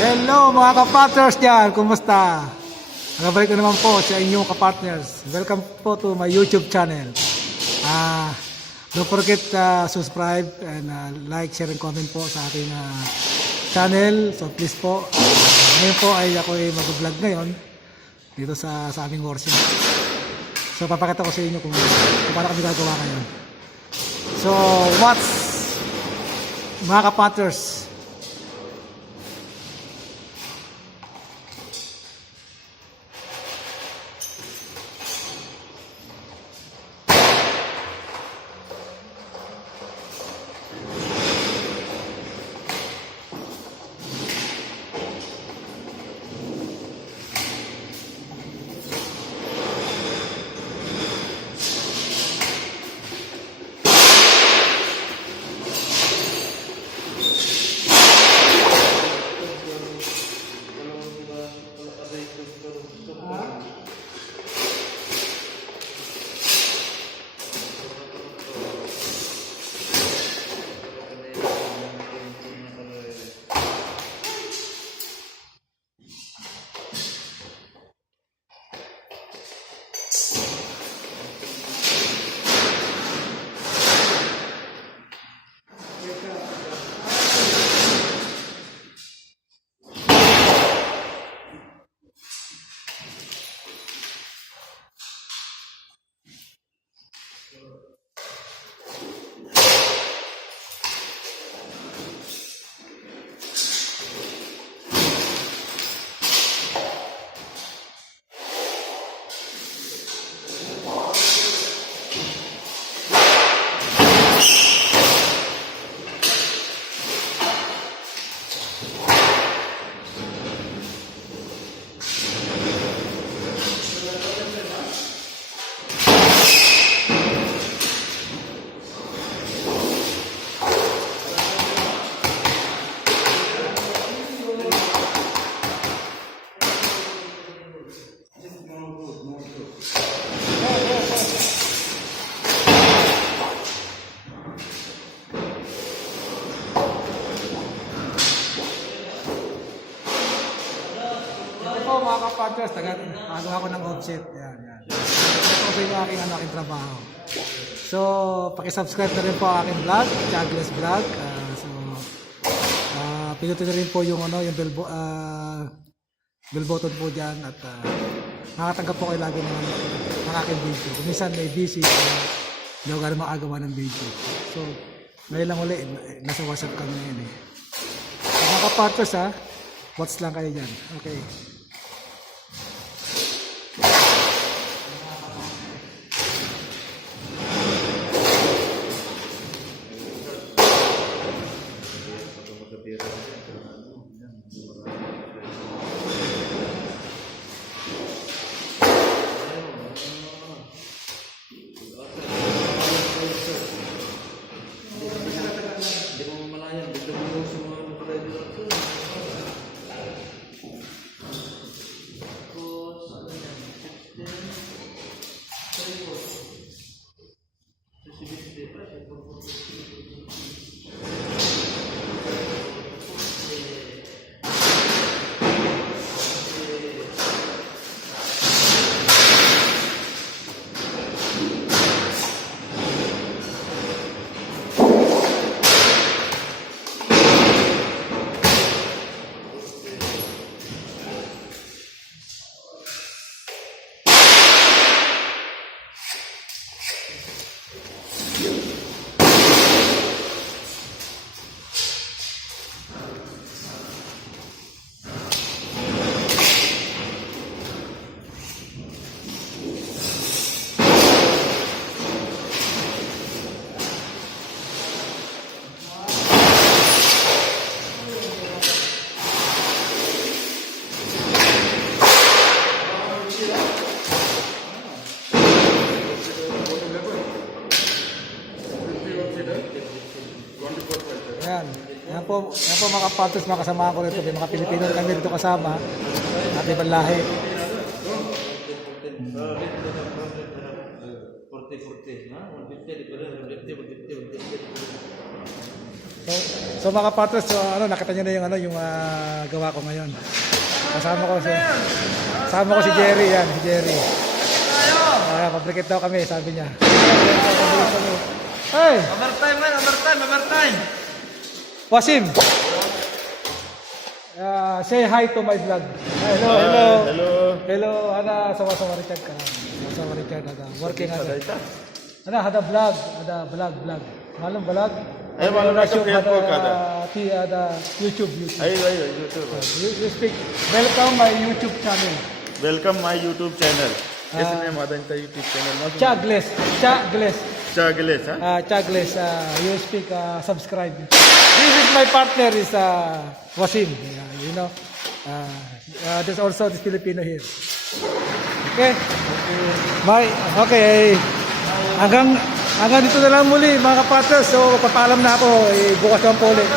Hello mga kapartners dyan, kumusta? Nagabalik ko naman po sa inyong kapartners. Welcome po to my YouTube channel. Ah, don't forget to subscribe and ah, like, share, and comment po sa aking ah, channel. So please po, ngayon po ay ako ay mag-vlog ngayon dito sa, sa aming workshop. So papakita ko sa inyo kung, kung paano kami gagawa ngayon. So what's mga kapartners, Thanks. Po mga kapartners, taga, magawa ko ng offset. Yan, yan. Ito po yung aking, ano, aking trabaho. So, pakisubscribe na rin po ang aking vlog, Chagles Vlog. Ah, so, uh, pinutin na rin po yung, ano, yung bell, ah, bell button po dyan at uh, makatanggap po kayo lagi ng, ng aking video. Kung minsan may busy, uh, hindi ako gano'n makagawa ng video. So, ngayon lang uli, nasa WhatsApp kami ngayon eh. Mga kapartners ha, watch lang kayo dyan. Okay. Hindi mo mamalayan, dito mo sa mga kapatid dito. Tapos, ano yan? 15, 34. Kasi 50 pa, siya po po. Ayan. Ayan po, ayan po mga partners, mga kasama ko rito. May mga Pilipino rin kami rito kasama. At ibang lahi. 40, 40, ha? 150, di pa rin, 150, 150, 150. So So, mga kapatid, so ano, nakita niyo na yung ano, yung ah, gawa ko ngayon. Kasama ko si Kasama ko si Jerry yan, si Jerry. Ah, pabrikit daw kami, sabi niya. Hey, Overtime man, overtime, overtime. Wasim. Ah, say hi to my vlog. Hello, hello. Hello. Hello, ana sama-sama Richard ka. Sama Richard ada. Working ada. Ana ada vlog, ada vlog vlog. Malum vlog? Eh, malum na YouTube, Facebook ada. Ti ada YouTube YouTube. Ayo, ayo, YouTube. You, you speak. Welcome my YouTube channel. Welcome my YouTube channel. Yes, name Adanta YouTube channel. Chagles, Chagles. Chagles, ha? Uh, Chagles, uh, you speak, uh, subscribe. This is my partner is uh, Wasim. Yeah, you know, uh, uh, there's also this Filipino here. Okay. Bye. Okay. Hanggang hanggang dito na lang muli mga kapatid. So papaalam na ako. Eh, bukas naman po ulit.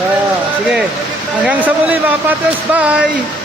Ah, sige. Hanggang sa muli mga kapatid. Bye.